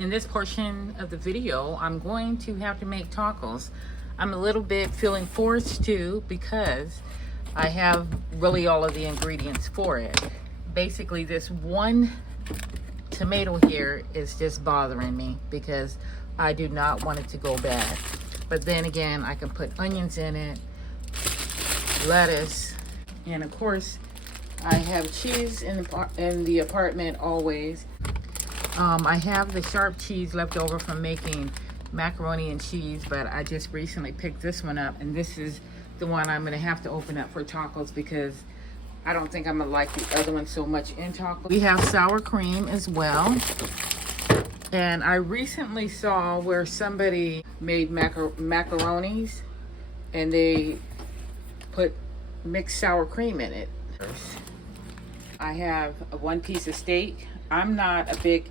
In this portion of the video, I'm going to have to make tacos. I'm a little bit feeling forced to because I have really all of the ingredients for it. Basically, this one tomato here is just bothering me because I do not want it to go bad. But then again, I can put onions in it, lettuce, and of course, I have cheese in the apartment always. I have the sharp cheese left over from making macaroni and cheese, but I just recently picked this one up, and this is the one I'm gonna have to open up for tacos because I don't think I'm gonna like the other one so much in tacos. We have sour cream as well. And I recently saw where somebody made macaronis and they put mixed sour cream in it. I have one piece of steak. I'm not a big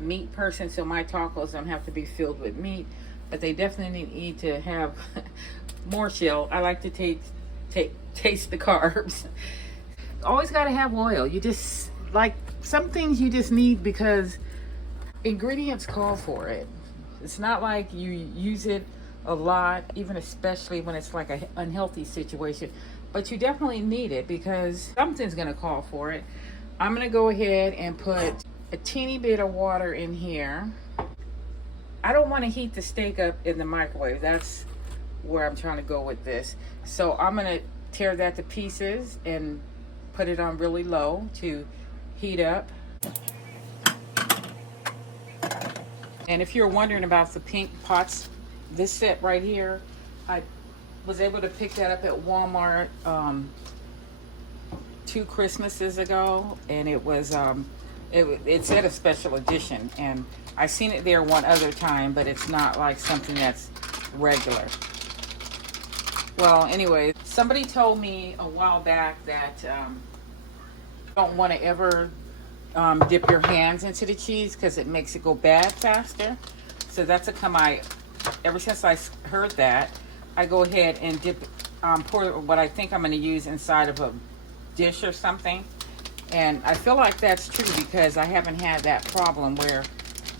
meat person, so my tacos don't have to be filled with meat, but they definitely need to have more shell. I like to taste the carbs. Always got to have oil. You just, like, some things you just need because ingredients call for it. It's not like you use it a lot, even especially when it's like an unhealthy situation, but you definitely need it because something's going to call for it. I'm going to go ahead and put a teeny bit of water in here. I don't want to heat the steak up in the microwave. That's where I'm trying to go with this. So I'm going to tear that to pieces and put it on really low to heat up. And if you're wondering about the pink pots, this set right here, I was able to pick that up at Walmart 2 Christmases ago, and it was it said a special edition, and I've seen it there one other time, but it's not like something that's regular. Well, anyway, somebody told me a while back that you don't want to ever dip your hands into the cheese because it makes it go bad faster. So that's ever since I heard that, I go ahead and pour what I think I'm going to use inside of a dish or something. And I feel like that's true because I haven't had that problem where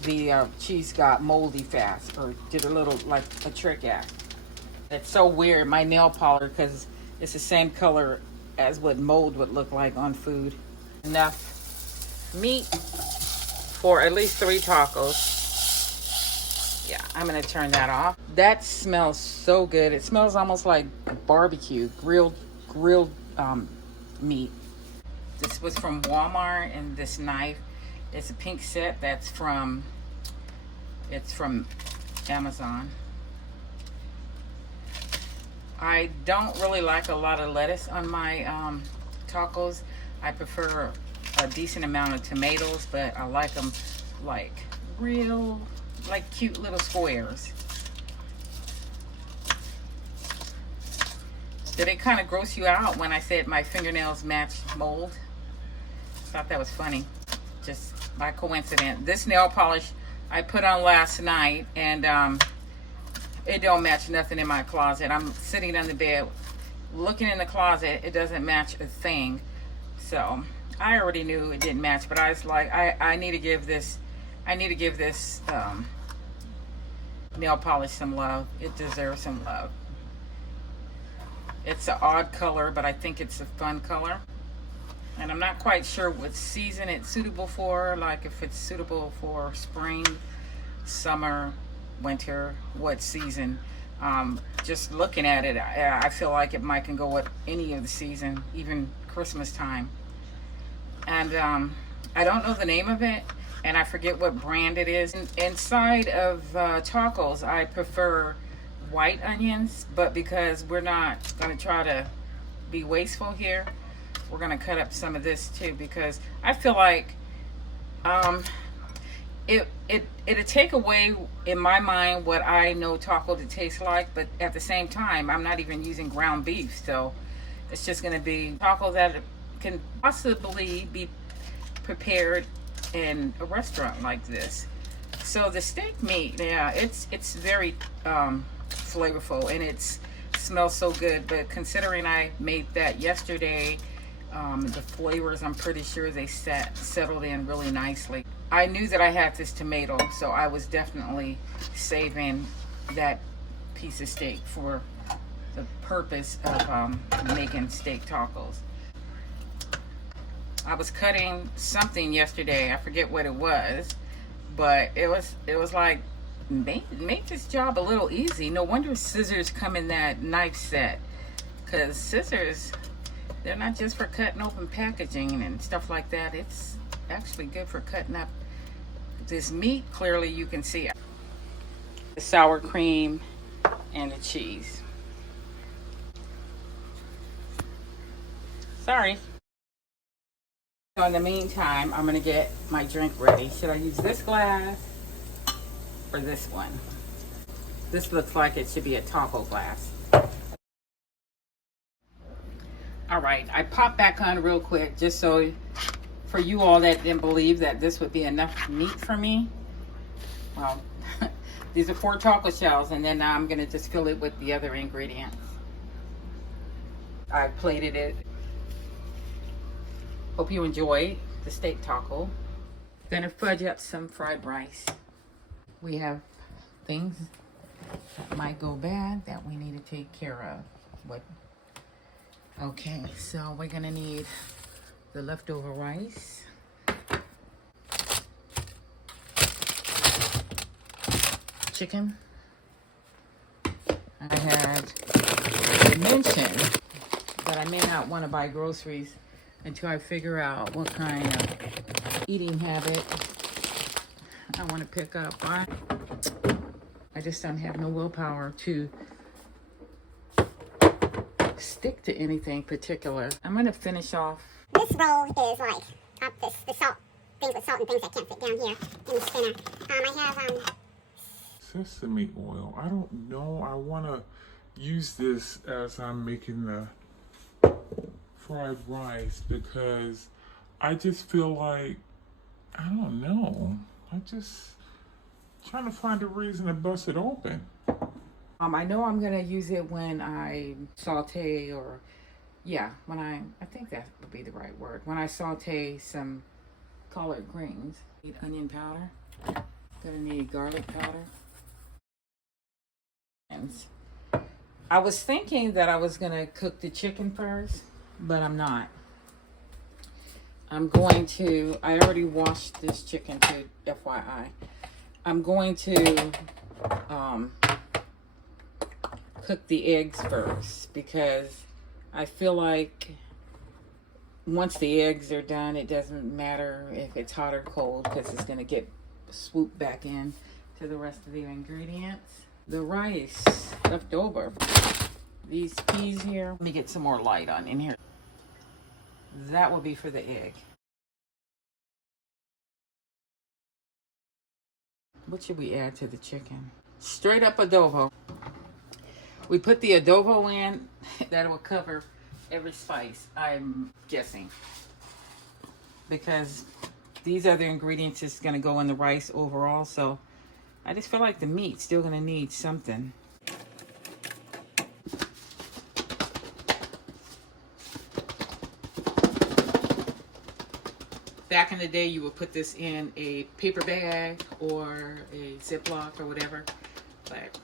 the cheese got moldy fast or did a little, like a trick act. It's so weird, my nail polish, because it's the same color as what mold would look like on food. Enough meat for at least 3 tacos. Yeah, I'm gonna turn that off. That smells so good. It smells almost like barbecue, grilled meat. This was from Walmart, and this knife, it's a pink set. It's from Amazon. I don't really like a lot of lettuce on my tacos. I prefer a decent amount of tomatoes, but I like them like real, like cute little squares. Did it kind of gross you out when I said my fingernails match mold? Thought that was funny, just by coincidence. This nail polish I put on last night, and it don't match nothing in my closet. I'm sitting on the bed looking in the closet. It doesn't match a thing. So I already knew it didn't match, but I was like, I need to give this nail polish some love. It deserves some love. It's an odd color, but I think it's a fun color. And I'm not quite sure what season it's suitable for, like if it's suitable for spring, summer, winter, what season. Just looking at it, I feel like it might can go with any of the season, even Christmas time. And I don't know the name of it, and I forget what brand it is. Inside of tacos, I prefer white onions, but because we're not going to try to be wasteful here, we're going to cut up some of this too, because I feel like it'll take away in my mind what I know taco to taste like, but at the same time I'm not even using ground beef, so it's just going to be taco that can possibly be prepared in a restaurant like this. So the steak meat, yeah, it's very flavorful, and it smells so good. But considering I made that yesterday, The flavors, I'm pretty sure they settled in really nicely. I knew that I had this tomato, so I was definitely saving that piece of steak for the purpose of making steak tacos. I was cutting something yesterday, I forget what it was, but it was like, make this job a little easy. No wonder scissors come in that knife set, because scissors, they're not just for cutting open packaging and stuff like that. It's actually good for cutting up this meat. Clearly you can see the sour cream and the cheese. Sorry. So in the meantime, I'm gonna get my drink ready. Should I use this glass or this one? This looks like it should be a taco glass. All right, I popped back on real quick just so for you all that didn't believe that this would be enough meat for me. Well, these are 4 taco shells, and then now I'm gonna just fill it with the other ingredients. I plated it. Hope you enjoy the steak taco. Gonna fudge up some fried rice. We have things that might go bad that we need to take care of. Okay, so we're gonna need the leftover rice, chicken. I had mentioned that I may not want to buy groceries until I figure out what kind of eating habit I want to pick up. I just don't have no willpower to stick to anything particular. I'm going to finish off. This roll is like the salt, things with salt and things that can't fit down here in the spinner. I have sesame oil. I don't know. I want to use this as I'm making the fried rice because I just feel like, I don't know. I just trying to find a reason to bust it open. I know I'm gonna use it when I saute, or when I think that would be the right word. When I saute some collard greens. Need onion powder. Gonna need garlic powder. And I was thinking that I was gonna cook the chicken first, but I'm not. I'm going to, I already washed this chicken too, FYI. I'm going to cook the eggs first because I feel like once the eggs are done, it doesn't matter if it's hot or cold because it's going to get swooped back in to the rest of the ingredients. The rice left over. These peas here, let me get some more light on in here. That will be for the egg. What should we add to the chicken? Straight up adobo. We put the adobo in, that will cover every spice, I'm guessing. Because these other ingredients is gonna go in the rice overall, so I just feel like the meat's still gonna need something. Back in the day, you would put this in a paper bag or a Ziploc or whatever, but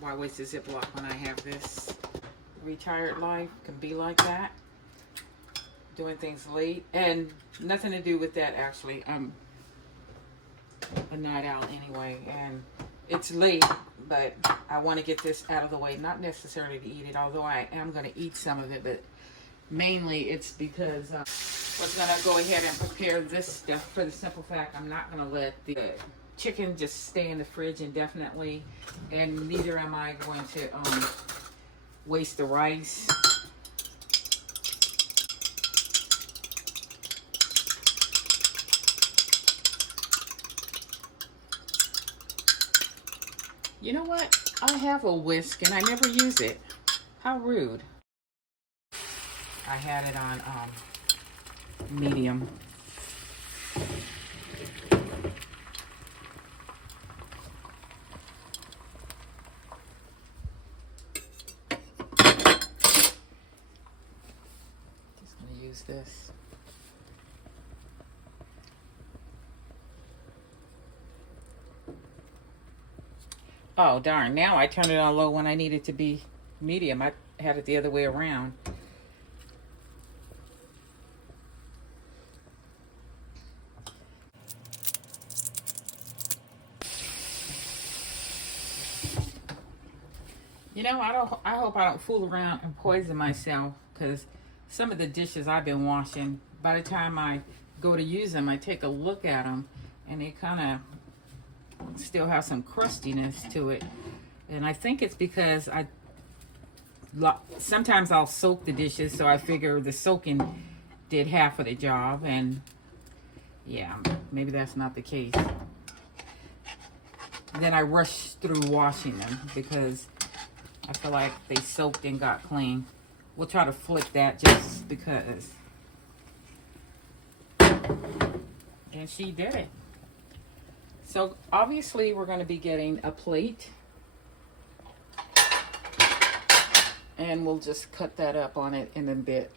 why waste a Ziploc when I have this? Retired life can be like that, doing things late, and nothing to do with that actually. I'm a night owl anyway, and it's late, but I want to get this out of the way, not necessarily to eat it, although I am going to eat some of it, but mainly it's because I was going to go ahead and prepare this stuff for the simple fact I'm not going to let the chicken just stay in the fridge indefinitely, and neither am I going to waste the rice. You know what? I have a whisk and I never use it. How rude. I had it on medium. Just gonna use this? Oh, darn. Now I turned it on low when I needed to be medium. I had it the other way around. You know, I hope I don't fool around and poison myself, because some of the dishes I've been washing, by the time I go to use them, I take a look at them and they kind of still have some crustiness to it. And I think it's because sometimes I'll soak the dishes, so I figure the soaking did half of the job, and yeah, maybe that's not the case. Then I rush through washing them because I feel like they soaked and got clean. We'll try to flip that just because. And she did it. So obviously we're going to be getting a plate. And we'll just cut that up on it in a bit.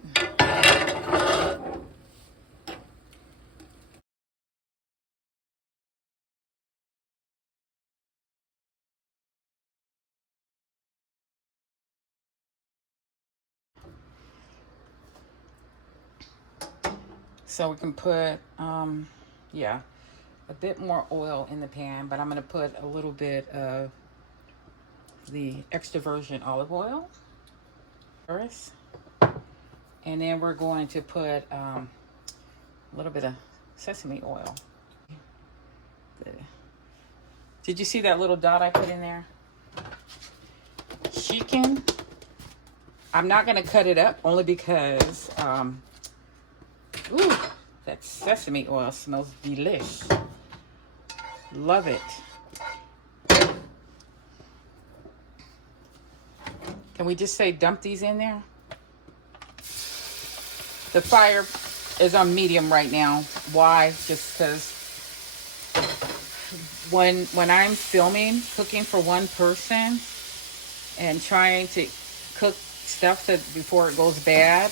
So we can put, yeah, a bit more oil in the pan, but I'm going to put a little bit of the extra virgin olive oil. And then we're going to put a little bit of sesame oil. Did you see that little dot I put in there? Chicken. I'm not going to cut it up only because, ooh, that sesame oil smells delish. Love it. Can we just say dump these in there? The fire is on medium right now. Why? Just because when I'm filming, cooking for one person and trying to cook stuff before it goes bad,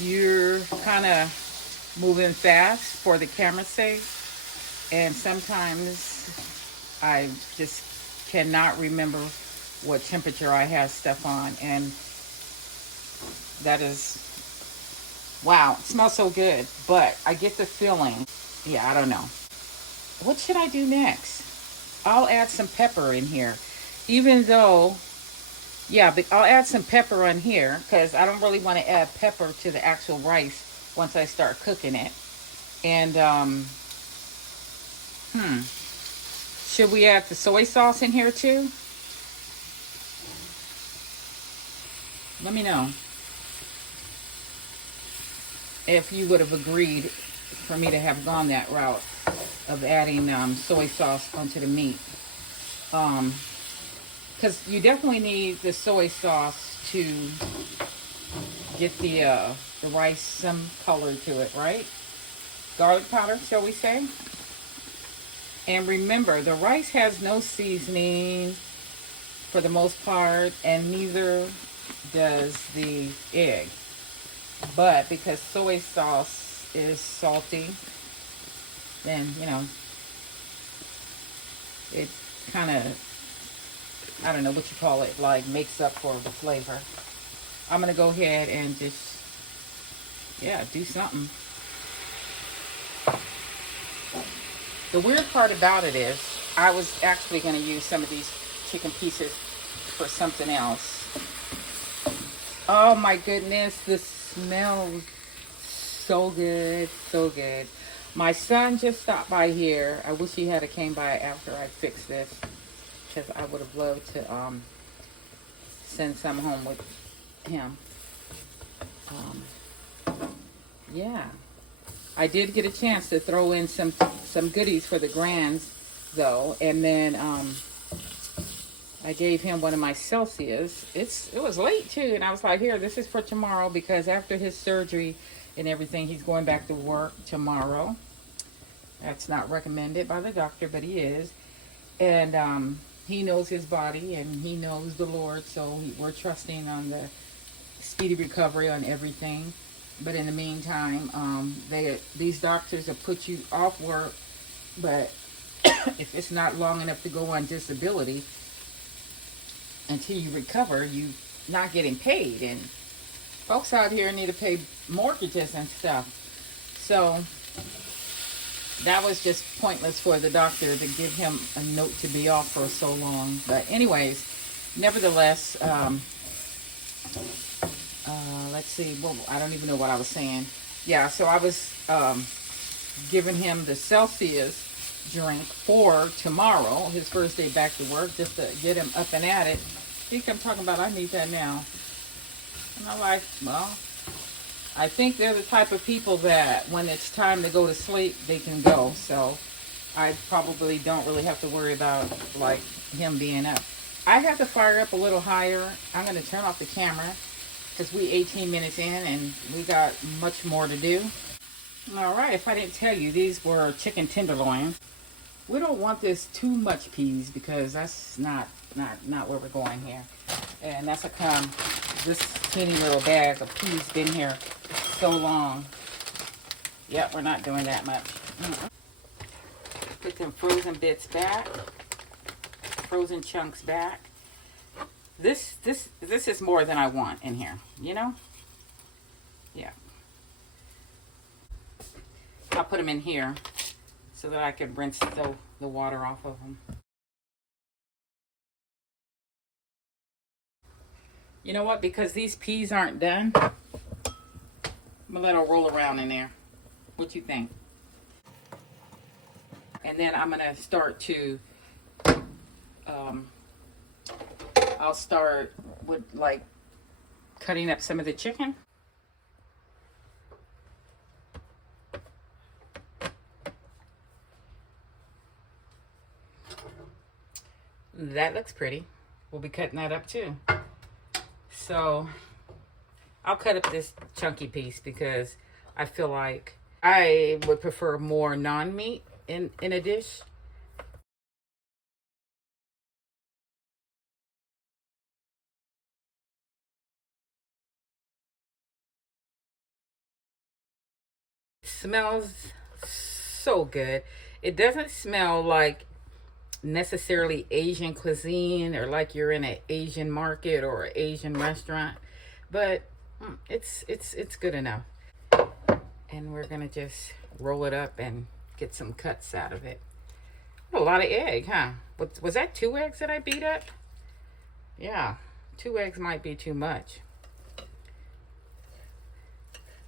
you're kind of moving fast for the camera's sake. And sometimes I just cannot remember what temperature I have stuff on, and that is, wow, it smells so good, but I get the feeling, yeah, I don't know. What should I do next? I'll add some pepper in here, even though, yeah, but I'll add some pepper on here because I don't really want to add pepper to the actual rice once I start cooking it. And, should we add the soy sauce in here too? Let me know if you would have agreed for me to have gone that route of adding soy sauce onto the meat. Because you definitely need the soy sauce to get the rice some color to it, right? Garlic powder, shall we say? And remember, the rice has no seasoning for the most part, and neither does the egg. But because soy sauce is salty, then, you know, it kind of, I don't know what you call it, like makes up for the flavor. I'm going to go ahead and just, yeah, do something. The weird part about it is I was actually going to use some of these chicken pieces for something else. Oh my goodness, this smells so good, so good. My son just stopped by here. I wish he had came by after I fixed this, because I would have loved to send some home with him. Yeah, I did get a chance to throw in some goodies for the grands though, and then I gave him one of my Celsius. It was late too, and I was like, here, this is for tomorrow, because after his surgery and everything, he's going back to work tomorrow. That's not recommended by the doctor, but he is. And he knows his body and he knows the Lord, so we're trusting on the speedy recovery on everything. But in the meantime, these doctors will put you off work, but if it's not long enough to go on disability until you recover, you not getting paid. And folks out here need to pay mortgages and stuff. So that was just pointless for the doctor to give him a note to be off for so long. But anyways, nevertheless, let's see. Well, I don't even know what I was saying. Yeah, so I was giving him the Celsius drink for tomorrow, his first day back to work, just to get him up and at it. He kept talking about, I need that now. And I'm like, well, I think they're the type of people that when it's time to go to sleep, they can go. So I probably don't really have to worry about like him being up. I have to fire up a little higher. I'm going to turn off the camera because we 18 minutes in and we got much more to do. All right, if I didn't tell you, these were chicken tenderloins. We don't want this too much peas because that's not where we're going here. And that's this teeny little bag of peas been here so long. Yep, we're not doing that much. Put them frozen bits back, frozen chunks back. This is more than I want in here, you know? Yeah. I'll put them in here so that I can rinse the water off of them. You know what? Because these peas aren't done, I'm gonna let them roll around in there. What you think? And then I'm gonna start to, I'll start with like cutting up some of the chicken. That looks pretty. We'll be cutting that up too. So I'll cut up this chunky piece because I feel like I would prefer more non-meat in a dish. It smells so good. It doesn't smell like necessarily Asian cuisine or like you're in an Asian market or an Asian restaurant, but it's good enough. And we're gonna just roll it up and get some cuts out of it. A lot of egg, huh? Was that 2 eggs that I beat up? Yeah, 2 eggs might be too much.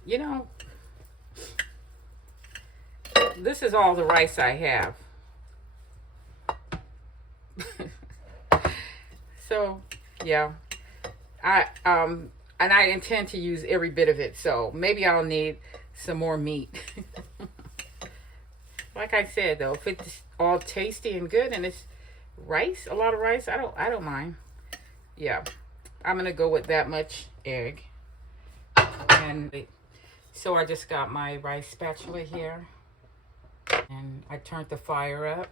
You know, this is all the rice I have. So yeah, and I intend to use every bit of it, so maybe I'll need some more meat. Like I said though, if it's all tasty and good and it's rice, a lot of rice, I don't mind. Yeah, I'm gonna go with that much egg. And so I just got my rice spatula here and I turned the fire up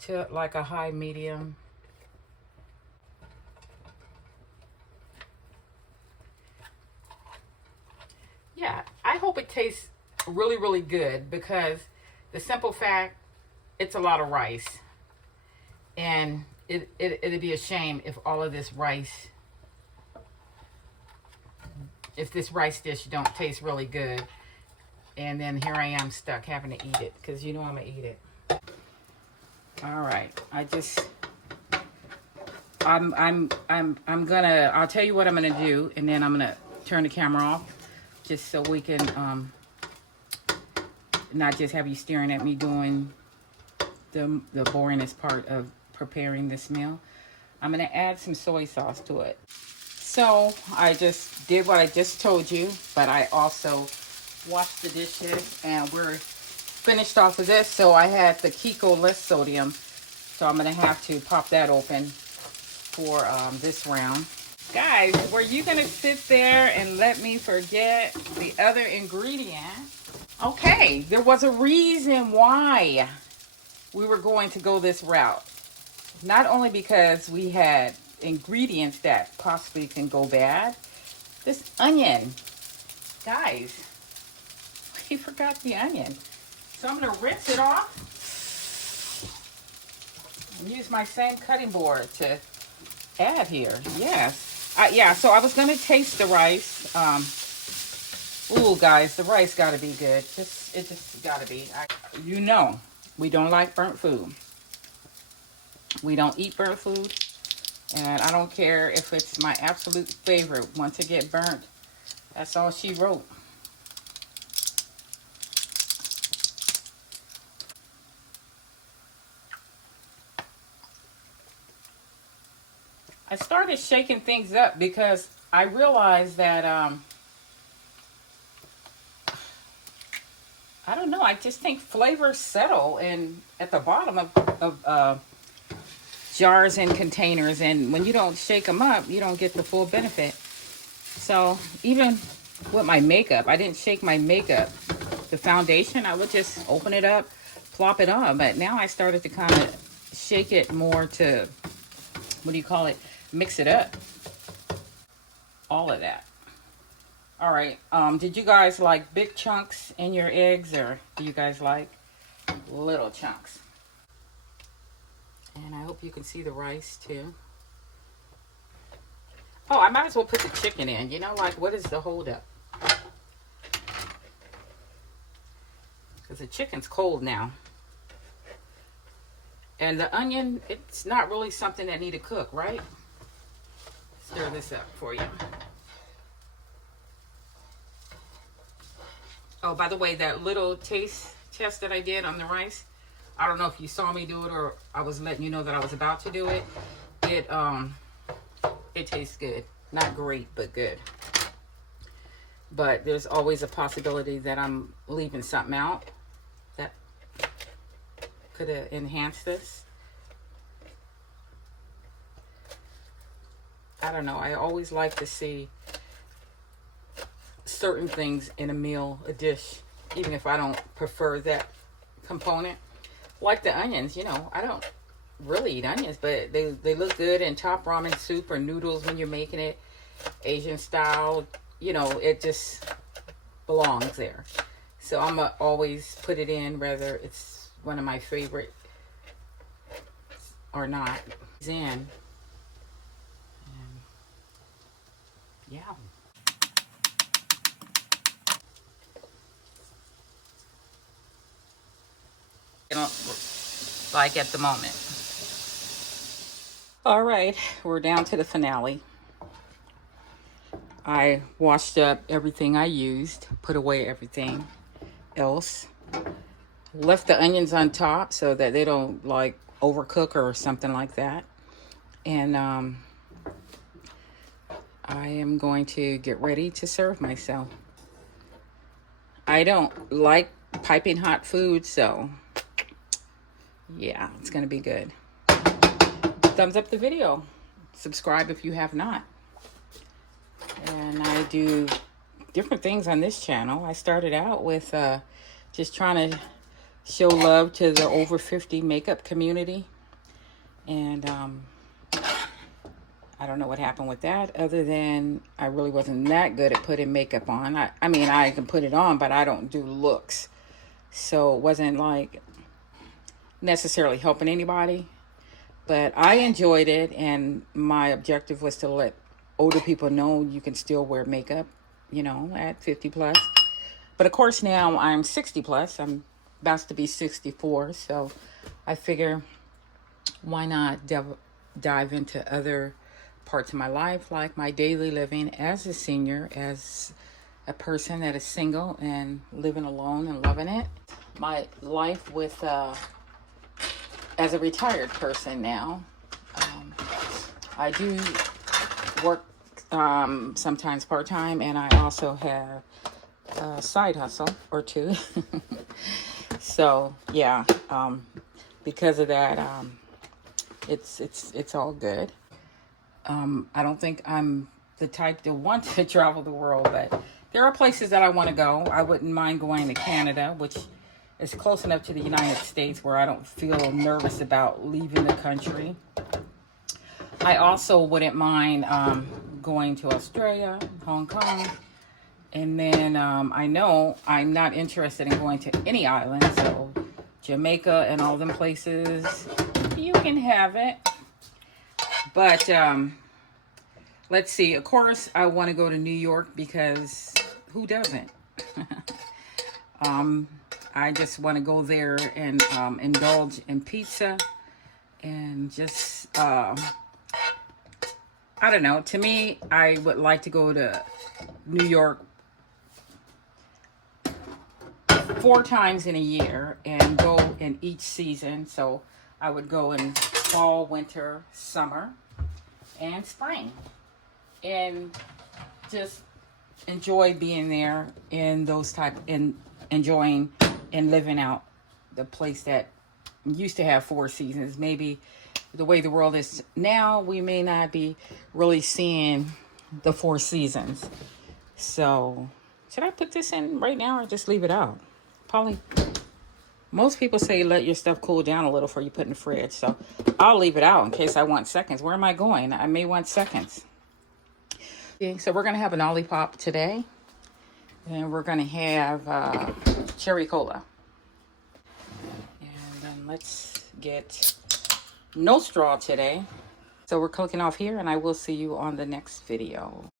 to like a high medium. Yeah, I hope it tastes really, really good because the simple fact, it's a lot of rice. And it'd be a shame if all of this rice, if this rice dish don't taste really good. And then here I am stuck having to eat it because you know I'm gonna eat it. All right, I'll tell you what I'm gonna do, and then I'm gonna turn the camera off just so we can not just have you staring at me doing the boringest part of preparing this meal. I'm gonna add some soy sauce to it. So I just did what I just told you, but I also washed the dishes and we're finished off with this. So I had the Kiko less sodium, so I'm gonna have to pop that open for this round. Guys, were you gonna sit there and let me forget the other ingredient? Okay, there was a reason why we were going to go this route. Not only because we had ingredients that possibly can go bad. This onion. Guys, we forgot the onion. So I'm gonna rinse it off and use my same cutting board to add here. Yes. Yeah, so I was gonna taste the rice. Ooh, guys, the rice gotta be good. It just gotta be. You know, we don't like burnt food. We don't eat burnt food. And I don't care if it's my absolute favorite. Once it get burnt, that's all she wrote. I started shaking things up because I realized that, I don't know, I just think flavors settle at the bottom of jars and containers, and when you don't shake them up, you don't get the full benefit. So even with my makeup, I didn't shake my makeup. The foundation, I would just open it up, plop it on, but now I started to kind of shake it more to, what do you call it, mix it up. All of that. All right, did you guys like big chunks in your eggs, or do you guys like little chunks? And I hope you can see the rice too. Oh, I might as well put the chicken in. You know, like, what is the holdup? Because the chicken's cold now. And the onion, it's not really something that need to cook, right? Stir this up for you. Oh, by the way, that little taste test that I did on the rice, I don't know if you saw me do it or I was letting you know that I was about to do it. It tastes good. Not great, but good. But there's always a possibility that I'm leaving something out that could have enhanced this. I don't know. I always like to see certain things in a meal, a dish, even if I don't prefer that component. Like the onions, you know, I don't really eat onions, but they look good in top ramen soup or noodles when you're making it Asian style. You know, it just belongs there. So I'm gonna always put it in, whether it's one of my favorite or not. It's in. And yeah. Like at the moment. All right, we're down to the finale. I washed up everything I used, put away everything else, left the onions on top so that they don't like overcook or something like that. And I am going to get ready to serve myself. I don't like piping hot food, so yeah, it's gonna be good. Thumbs up the video. Subscribe if you have not. And I do different things on this channel. I started out with just trying to show love to the over 50 makeup community. And I don't know what happened with that, other than I really wasn't that good at putting makeup on. I mean, I can put it on, but I don't do looks. So it wasn't like necessarily helping anybody. But I enjoyed it, and my objective was to let older people know you can still wear makeup, you know, at 50 plus. But of course now I'm 60 plus. I'm about to be 64. So I figure why not dive into other parts of my life, like my daily living as a senior, as a person that is single and living alone and loving it. My life with, as a retired person now. I do work sometimes part-time, and I also have a side hustle or two. So yeah, because of that, it's all good. I don't think I'm the type to want to travel the world, but there are places that I want to go. I wouldn't mind going to Canada, which is close enough to the United States where I don't feel nervous about leaving the country. I also wouldn't mind going to Australia, Hong Kong, And then I know I'm not interested in going to any island, so Jamaica and all them places, you can have it. But let's see. Of course, I want to go to New York because who doesn't? I just want to go there and indulge in pizza and just, I don't know. To me, I would like to go to New York 4 times in a year and go in each season. So I would go in fall, winter, summer, and spring, and just enjoy being there in those enjoying and living out the place that used to have 4 seasons. Maybe the way the world is now, we may not be really seeing the 4 seasons. So should I put this in right now or just leave it out? Probably. Most people say let your stuff cool down a little before you put in the fridge. So I'll leave it out in case I want seconds. Where am I going? I may want seconds. Okay, so we're going to have an Olipop today. And we're going to have cherry cola. And then let's get no straw today. So we're clicking off here, and I will see you on the next video.